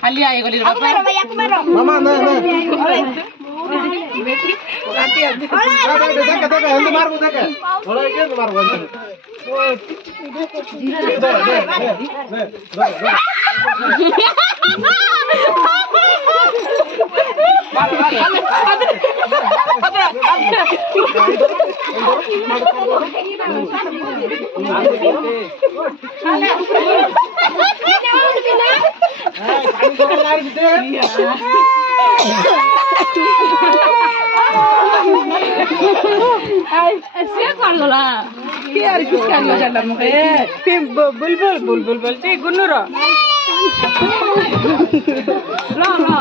खाली आए गली मामा ना ना देखा हेल्दी मार्को देखा होला के मार्को ऐसे कर लो ना कि यार कुछ कर लो चल मुझे बुलबुल बुलबुल बोलते गुन्नू रो लो लो